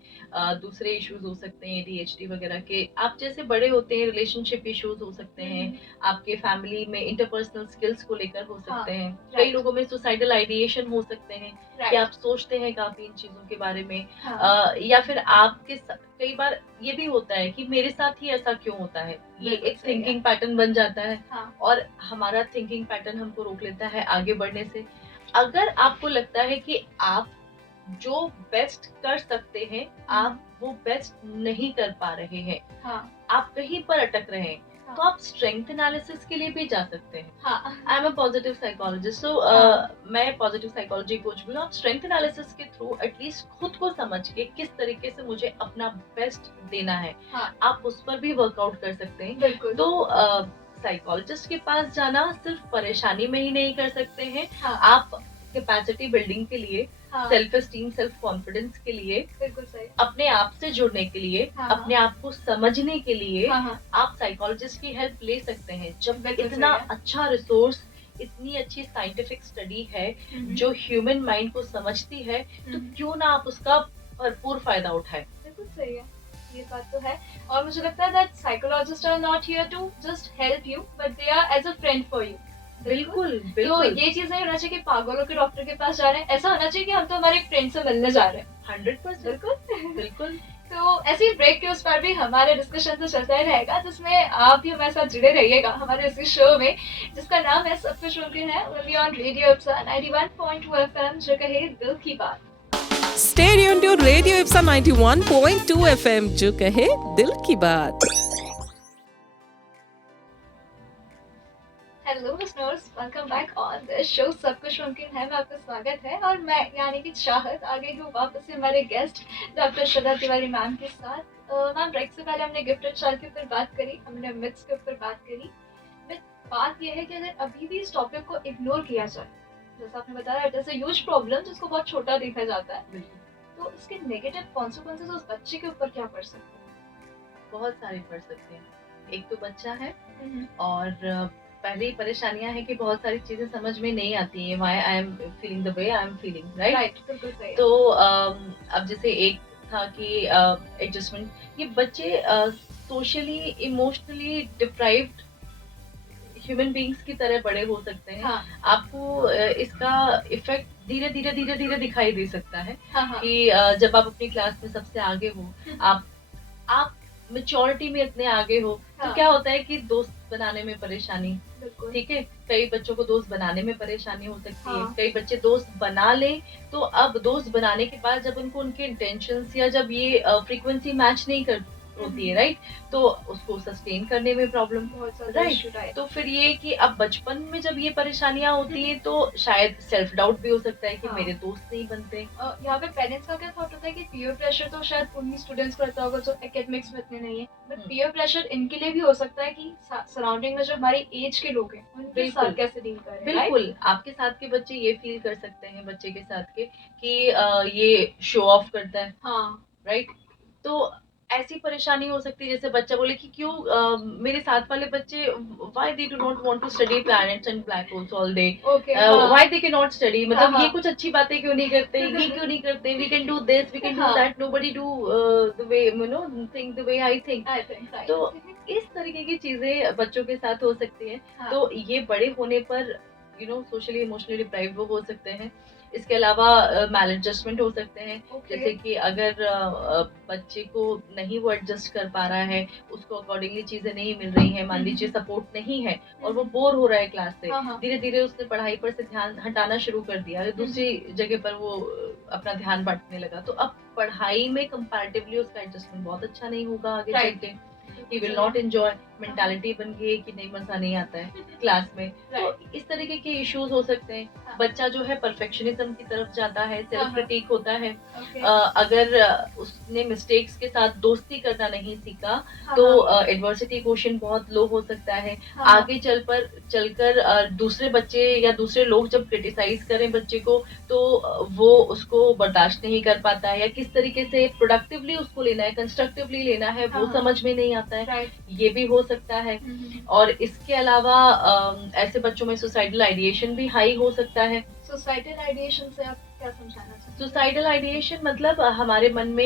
दूसरे इश्यूज हो सकते हैं एडीएचडी वगैरह के। आप जैसे बड़े होते हैं, रिलेशनशिप इश्यूज हो सकते हैं, आपके फैमिली में इंटरपर्सनल स्किल्स को लेकर हो हाँ, सकते हैं, कई राइट, लोगों में सुसाइडल आइडिएशन हो सकते हैं कि राइट, आप सोचते हैं काफी इन चीजों के बारे में, हाँ, या फिर कई बार ये भी होता है कि मेरे साथ ही ऐसा क्यों होता है, ये बिल्कुल एक सही है। थिंकिंग पैटर्न बन जाता है हाँ, और हमारा थिंकिंग पैटर्न हमको रोक लेता है आगे बढ़ने से। अगर आपको लगता है कि आप जो बेस्ट कर सकते हैं, आप वो बेस्ट नहीं कर पा रहे हैं, हाँ, आप कहीं पर अटक रहे हैं, हाँ, तो आप स्ट्रेंथ एनालिसिस के लिए भी जा सकते हैं। हाँ, I am a positive psychologist, so हाँ, मैं पॉजिटिव साइकोलॉजी कोच भी हूँ। आप स्ट्रेंथ एनालिसिस के थ्रू एटलीस्ट खुद को समझ के किस तरीके से मुझे अपना बेस्ट देना है, हाँ, आप उस पर भी वर्कआउट कर सकते हैं। बिल्कुल, तो साइकोलॉजिस्ट के पास जाना सिर्फ परेशानी में ही नहीं कर सकते हैं, हाँ, आप कैपेसिटी बिल्डिंग के लिए, हाँ, सेल्फ एस्टीम, सेल्फ कॉन्फिडेंस के लिए, बिल्कुल सही। अपने आप से जुड़ने के लिए, हाँ, अपने आप को समझने के लिए हाँ, हाँ, आप साइकोलॉजिस्ट की हेल्प ले सकते हैं। जब बिल्कुल इतना सही है। अच्छा रिसोर्स, इतनी अच्छी साइंटिफिक स्टडी है जो ह्यूमन माइंड को समझती है, तो क्यों ना आप उसका भरपूर फायदा उठाएं। बिल्कुल सही है, ये बात तो है। और मुझे लगता है that psychologist are not here to just help you but they are as a friend for you. बिल्कुल तो बिल्कुल, ये चीज नहीं होना चाहिए कि पागलों के डॉक्टर के पास जा रहे हैं, ऐसा होना चाहिए कि हम तो हमारे फ्रेंड से मिलने जा रहे हैं। 100% बिल्कुल। बिल्कुल। तो ऐसी ब्रेक के उस पर भी हमारे डिस्कशन तो चलता ही रहेगा, जिसमें आप भी हमारे साथ जुड़े रहिएगा हमारे इसी शो में, जिसका नाम है सब कुछ मुमकिन है, only on radio Apsara 91.2 FM, जो कहे दिल की बात। Stay tuned to Radio Ipsa 91.2 FM जो कहे दिल की बात। Hello listeners, welcome back on the show सब कुछ मुमकिन है में आपका स्वागत है। और मैं यानी कि चाहत आ गई हूँ वापस से हमारे guest doctor Shraddha Tiwari ma'am के साथ। मैम, ब्रेक से पहले हमने गिफ्टेड चाइल्ड के ऊपर बात करी, हमने मिथ्स के ऊपर बात करी। बट बात यह है कि अगर अभी भी इस टॉपिक को इग्नोर किया जाए, जैसा आपने बताया it is a huge problem जिसको बहुत छोटा देखा जाता है, तो इसके नेगेटिव कॉन्सिक्वेंसेस उस बच्चे के ऊपर क्या पड़ सकते बहुत सारे पढ़ सकते हैं। एक तो बच्चा है हैं? और पहले ही परेशानियां हैं कि बहुत सारी चीजें समझ में नहीं आती हैं, why I am feeling the way I am feeling, right. Right, बिल्कुल सही है। तो अब जैसे एक था कि एडजस्टमेंट, ये बच्चे socially emotionally deprived human beings की तरह बड़े हो सकते हैं। हाँ, आपको इसका इफेक्ट धीरे धीरे धीरे धीरे दिखाई दे सकता है हाँ, हाँ, कि जब आप अपनी क्लास में सबसे आगे हो, आप मेच्योरिटी में इतने आगे हो, तो हाँ। क्या होता है कि दोस्त बनाने में परेशानी, बिल्कुल। ठीक है, कई बच्चों को दोस्त बनाने में परेशानी हो सकती है। हाँ। कई बच्चे दोस्त बना ले, तो अब दोस्त बनाने के बाद जब उनको उनके इंटेंशंस या जब ये फ्रीक्वेंसी मैच नहीं कर होती है, राइट, तो उसको सस्टेन करने में प्रॉब्लम, बहुत ज़्यादा राइट। Issue right. तो फिर ये कि अब बचपन में जब ये परेशानियां होती है तो शायद सेल्फ डाउट भी हो सकता है कि हाँ। मेरे दोस्त नहीं बनते। यहाँ पे पेरेंट्स का क्या थॉट होता है कि पीयर प्रेशर तो शायद उन्हीं स्टूडेंट्स को रहता होगा जो एकेडमिक्स में इतने नहीं है, बट पीयर प्रेशर इनके लिए भी हो सकता है कि सराउंडिंग में जो हमारी एज के लोग हैं उनके बिल्कुल। साथ कैसे डील करें, right? बिल्कुल, आपके साथ के बच्चे ये फील कर सकते हैं, बच्चे के साथ के, कि ये शो ऑफ करता है, हाँ, राइट। तो ऐसी परेशानी हो सकती है, जैसे बच्चा बोले कि क्यों मेरे साथ वाले बच्चे, why they do not want to study planets and black holes all day, okay, हाँ, why they can not study, मतलब हाँ, ये हाँ। कुछ अच्छी बातें क्यों नहीं करते, ये क्यों नहीं करते, we can do this, we can do हाँ। That, nobody do the way, you know, think the way I think. I think, right. तो इस तरीके की चीजें बच्चों के साथ हो सकती हैं। हाँ, तो ये बड़े होने पर सोशली इमोशनली डिप्राइव्ड वो हो सकते हैं। इसके अलावा मैल एडजस्टमेंट हो सकते हैं, okay, जैसे कि अगर बच्चे को नहीं वो एडजस्ट कर पा रहा है, उसको अकॉर्डिंगली चीजें नहीं मिल रही हैं, मान लीजिए सपोर्ट नहीं है और वो बोर हो रहा है क्लास से, हाँ, हाँ, धीरे धीरे उसने पढ़ाई पर से ध्यान हटाना शुरू कर दिया, दूसरी जगह पर वो अपना ध्यान बांटने लगा, तो अब पढ़ाई में कंपैरेटिवली उसका एडजस्टमेंट बहुत अच्छा नहीं होगा आगे चल Right. के। He will not enjoy, mentality बन गई है कि नहीं मजा नहीं आता है क्लास में। तो इस तरीके के इश्यूज हो सकते हैं। हाँ। बच्चा जो है परफेक्शनिज्म की तरफ जाता है, हाँ, सेल्फ हाँ। क्रिटिक होता है। ओके। अगर उसने मिस्टेक्स के साथ दोस्ती करना नहीं सीखा हाँ, तो हाँ। एडवर्सिटी क्वोशिएंट बहुत लो हो सकता है। हाँ, हाँ। आगे चलकर दूसरे बच्चे या दूसरे लोग जब क्रिटिसाइज करें बच्चे को तो वो उसको बर्दाश्त नहीं कर पाता है, या किस तरीके से प्रोडक्टिवली उसको लेना है, कंस्ट्रक्टिवली लेना है, हाँ, वो हाँ। समझ में नहीं आता है। राइट। ये भी हो सकता है। और इसके अलावा ऐसे बच्चों में सुसाइडल आइडिएशन भी हाई हो सकता है। सोसाइटल आइडिएशन से आप क्या समझाना चाहते हैं? सुसाइडल आइडिएशन मतलब हमारे मन में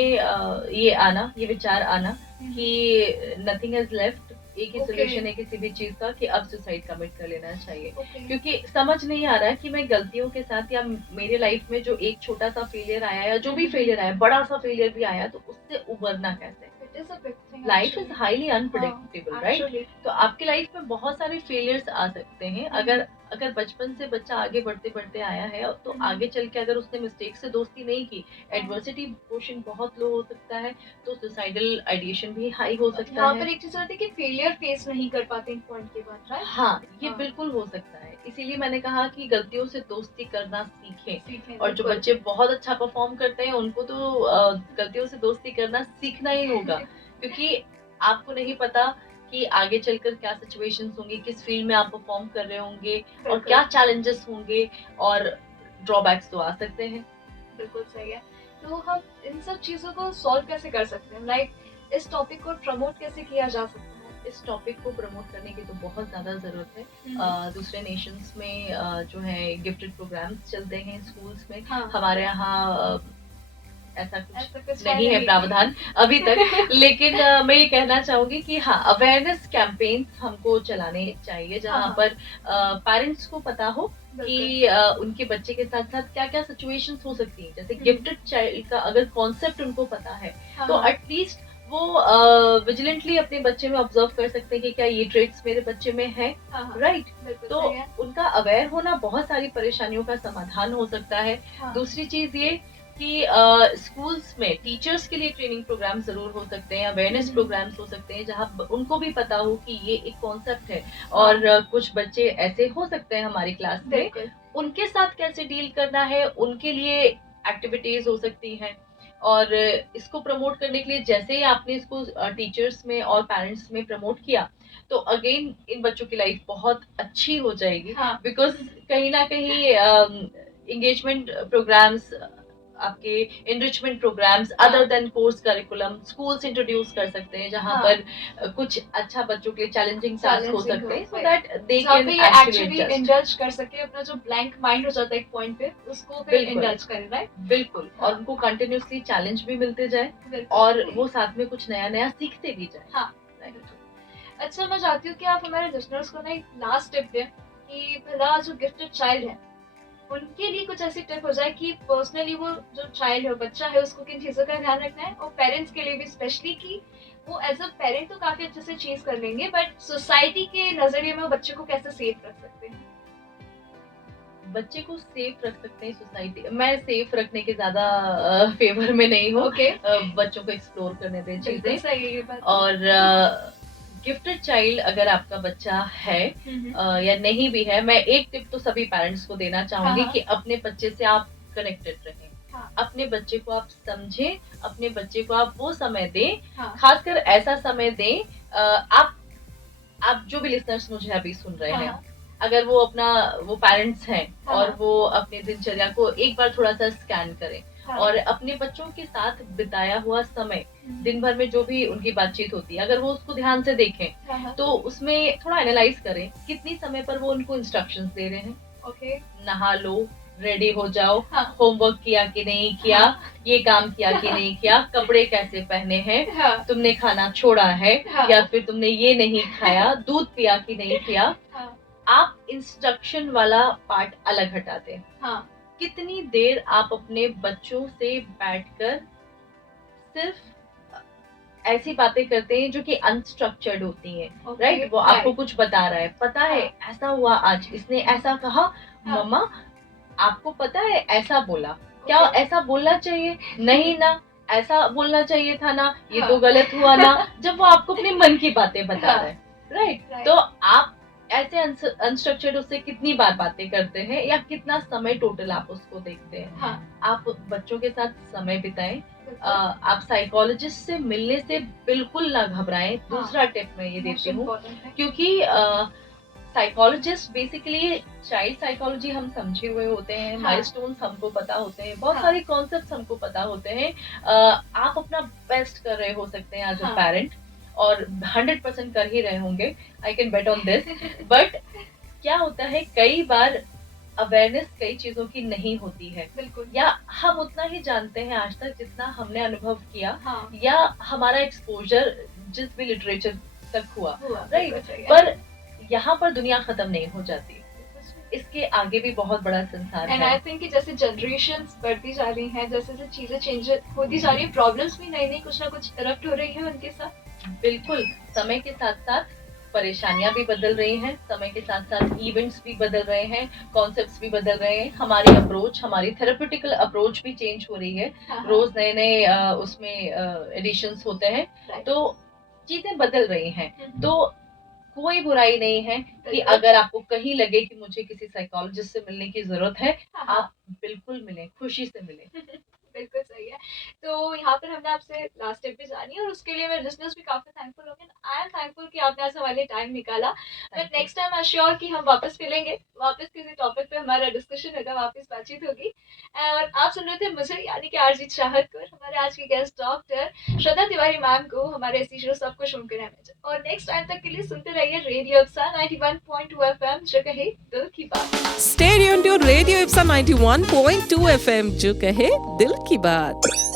ये आना, ये विचार आना कि नथिंग इज लेफ्ट, एक ही Okay. सोल्यूशन है किसी भी चीज का कि अब सुसाइड कमिट कर लेना चाहिए। ओके। क्योंकि समझ नहीं आ रहा है कि मैं गलतियों के साथ या मेरे लाइफ में जो एक छोटा सा फेलियर आया या जो भी फेलियर आया, बड़ा सा फेलियर भी आया, तो उससे उबरना कैसे। It is a big thing. Life is highly unpredictable, right? Actually. तो आपकी लाइफ में बहुत सारे फेलियर्स आ सकते हैं। अगर बचपन से बच्चा आगे बढ़ते बढ़ते आया है तो आगे चल के अगर उसने मिस्टेक से दोस्ती नहीं की, एडवर्सिटी क्वोशिएंट बहुत लो हो सकता है, तो सुसाइडल आइडिएशन भी हाई हो सकता यहाँ है। पर एक चीज होती है कि फेलियर फेस नहीं कर पाते इन पॉइंट के बाद, राइट? हाँ, ये हाँ। बिल्कुल हो सकता है। इसीलिए मैंने कहा कि गलतियों से दोस्ती करना सीखें। सीखें। और जो बिल्कुल। बच्चे बहुत अच्छा परफॉर्म करते हैं उनको तो गलतियों से दोस्ती करना सीखना ही होगा। क्योंकि आपको नहीं पता कि आगे चलकर क्या सिचुएशंस होंगी, किस फील्ड में आप परफॉर्म कर रहे होंगे और बिल्कुल। क्या चैलेंजेस होंगे, और ड्रॉबैक्स तो आ सकते हैं। बिल्कुल सही है। तो हम इन सब चीजों को सॉल्व कैसे कर सकते हैं? लाइक इस टॉपिक को प्रमोट कैसे किया जा सकता है? इस टॉपिक को प्रमोट करने की तो बहुत ज़्यादा ज़रूरत है। दूसरे नेशंस में जो है गिफ्टेड प्रोग्राम्स चलते हैं स्कूल्स में। हाँ। हमारे यहाँ ऐसा ऐसा कुछ कुछ नहीं है प्रावधान अभी तक। लेकिन मैं ये कहना चाहूंगी कि हाँ, अवेयरनेस कैंपेन्स हमको चलाने चाहिए जहाँ हाँ। पर पेरेंट्स को पता हो कि बिल्कुल। उनके बच्चे के साथ साथ क्या क्या सिचुएशंस हो सकती हैं। जैसे हम्म। गिफ्टेड चाइल्ड का अगर कॉन्सेप्ट उनको पता है हाँ, तो हाँ। एटलीस्ट वो विजिलेंटली अपने बच्चे में ऑब्जर्व कर सकते हैं कि क्या ये ट्रेट्स मेरे बच्चे में है, हाँ, हाँ। राइट? बिल्कुल तो सही है। उनका अवेयर होना बहुत सारी परेशानियों का समाधान हो सकता है। हाँ। दूसरी चीज ये कि स्कूल्स में टीचर्स के लिए ट्रेनिंग प्रोग्राम जरूर हो सकते हैं, अवेयरनेस प्रोग्राम्स हो सकते हैं जहाँ उनको भी पता हो कि ये एक कॉन्सेप्ट है। और कुछ बच्चे ऐसे हो सकते हैं हमारी क्लास में, बिल्कुल। उनके साथ कैसे डील करना है, उनके लिए एक्टिविटीज हो सकती हैं। और इसको प्रमोट करने के लिए जैसे ही आपने इसको टीचर्स में और पेरेंट्स में प्रमोट किया तो अगेन इन बच्चों की लाइफ बहुत अच्छी हो जाएगी। हाँ। बिकॉज कहीं ना कहीं एंगेजमेंट प्रोग्राम्स, आपके enrichment programmes other than course curriculum schools introduce कर सकते हैं जहाँ हाँ। पर कुछ अच्छा बच्चों के लिए चैलेंजिंग टास्क हो सकते हैं, सो दैट दे जहाँ कैन पे ये एक्चुअली एक्चुअली एडजस्ट। इंडल्ज कर सके, अपना जो ब्लैंक माइंड हो जाता है एक पॉइंट पे, उसको फिर बिल्कुल। इंडल्ज करे, राइट? बिल्कुल। हाँ। और उनको कंटिन्यूअसली चैलेंज भी मिलते जाए बिल्कुल। और वो साथ में कुछ नया नया सीखते भी जाए। हाँ। अच्छा, मैं चाहती हूँ कि आप हमारे लिसनर्स को ना एक लास्ट टिप दें कि भला जो गिफ्टेड चाइल्ड है उनके लिए कुछ ऐसी टिप हो जाए कि पर्सनली वो जो चाइल्ड है, बच्चा है, उसको किन चीजों का ध्यान रखना है, और पेरेंट्स के लिए भी स्पेशली कि वो एज अ पेरेंट तो काफी अच्छे से चीज कर लेंगे, बट सोसाइटी के नजरिए में वो बच्चे को कैसे सेफ रख सकते हैं? बच्चे को सेफ रख सकते हैं सोसाइटी। मैं सेफ रखने के ज्यादा फेवर में नहीं हूँ। ओके। बच्चों को एक्सप्लोर करने दें बिल्कुल चीजें। सही है ये बात। और गिफ्टेड चाइल्ड अगर आपका बच्चा है या नहीं भी है, मैं एक टिप तो सभी पेरेंट्स को देना चाहूंगी हाँ। कि अपने बच्चे से आप कनेक्टेड रहें। हाँ। अपने बच्चे को आप समझें, अपने बच्चे को आप वो समय दें। हाँ। खासकर ऐसा समय दें, आप जो भी लिसनर्स मुझे अभी सुन रहे हैं, हाँ। अगर वो पेरेंट्स हैं हाँ। और वो अपने दिनचर्या को एक बार थोड़ा सा स्कैन करें हाँ। और अपने बच्चों के साथ बिताया हुआ समय, दिन भर में जो भी उनकी बातचीत होती है, अगर वो उसको ध्यान से देखें हाँ। तो उसमें थोड़ा एनालाइज करें कितनी समय पर वो उनको इंस्ट्रक्शंस दे रहे हैं। ओके। नहा लो, रेडी हो जाओ, हाँ। होमवर्क किया कि नहीं किया, ये काम किया कि नहीं किया, कपड़े कैसे पहने हैं, हाँ। तुमने खाना छोड़ा है हाँ। या फिर तुमने ये नहीं खाया, दूध पिया कि नहीं पिया। हाँ। आप इंस्ट्रक्शन वाला पार्ट अलग हटाते हैं। हाँ। कितनी देर आप अपने बच्चों से बैठकर सिर्फ ऐसी बातें करते हैं जो कि अनस्ट्रक्चर्ड होती हैं, Okay, राइट? वो आपको right. कुछ बता रहा है, पता है हाँ. ऐसा हुआ आज, इसने ऐसा कहा, हाँ. मम्मा आपको पता है ऐसा बोला, क्या Okay. ऐसा बोलना चाहिए? नहीं ना, ऐसा बोलना चाहिए था ना, ये हाँ। तो गलत हुआ ना, जब वो आपको अपने मन की बातें बता हाँ। रहा है, राइट? Right. तो आप ऐसे अनस्ट्रक्चर्ड उससे कितनी बार बातें करते हैं या कितना समय टोटल आप उसको देखते हैं? हाँ, आप बच्चों के साथ समय बिताएं। बिल्कुल। आप साइकोलॉजिस्ट से मिलने से बिल्कुल ना घबराएं। हाँ। दूसरा टिप मैं ये मोस्ट देती हूँ, इम्पोर्टेंट है। क्योंकि साइकोलॉजिस्ट बेसिकली चाइल्ड साइकोलॉजी हम समझे हुए होते हैं, हाँ। माइलस्टोन्स हमको पता होते हैं, बहुत हाँ। सारे कॉन्सेप्ट्स हमको पता होते हैं। आप अपना बेस्ट कर रहे हो सकते हैं एज अ हाँ। पेरेंट, और 100% कर ही रहे होंगे, I can bet on this. But क्या होता है, कई बार अवेयरनेस कई चीजों की नहीं होती है, बिल्कुल। या हम उतना ही जानते हैं आज तक जितना हमने अनुभव किया, हाँ, या हमारा एक्सपोजर जिस भी लिटरेचर तक हुआ, हुआ, राइट? बिल्कुल सही है। पर यहाँ पर दुनिया खत्म नहीं हो जाती, बिल्कुल सही। इसके आगे भी बहुत बड़ा संसार एंड है। आई थिंक कि जैसे जनरेशंस बढ़ती जा रही हैं, जैसे जैसे चीजें चेंज होती जा रही हैं, प्रॉब्लम्स भी नई नई कुछ ना कुछ इरप्ट हो रही हैं उनके साथ। बिल्कुल, समय के साथ साथ परेशानियां भी बदल रही हैं, समय के साथ साथ इवेंट्स भी बदल रहे हैं, कॉन्सेप्ट्स भी बदल रहे हैं, हमारी अप्रोच, हमारी थेरेप्यूटिकल अप्रोच भी चेंज हो रही है। हाँ, हाँ। रोज नए नए उसमें एडिशंस होते हैं, Right. तो चीजें बदल रही हैं। हम्म। तो कोई बुराई नहीं है कि बिल्कुल। अगर आपको कहीं लगे कि मुझे किसी साइकोलॉजिस्ट से मिलने की जरूरत है, हाँ, हाँ। आप बिल्कुल मिलें, खुशी से मिलें। बिल्कुल सही है। तो यहाँ पर हमने आपसे लास्ट टिप भी जानी है और उसके लिए मेरे लिसनर्स भी काफ़ी थैंकफुल होंगे। आई एम थैंकफुल कि आपने आज हमारे लिए टाइम निकाला। But Thank you. Next time I am sure कि हम वापस मिलेंगे, वापस किसी टॉपिक पे हमारा डिस्कशन होगा, वापस बातचीत होगी। और आप सुन रहे थे मुझे, यानी कि आरजी चाहत को, और हमारे आज के guest doctor Shraddha Tiwari ma'am को, हमारे ऐसी शो सबको सुनकर रहना। और नेक्स्ट टाइम तक के लिए सुनते रहिए रेडियो अक्सा 91.2 एफएम, जो कहे दिल की बात। Stay tuned to Radio Ipsa 91.2 FM, जो कहे दिल की बात।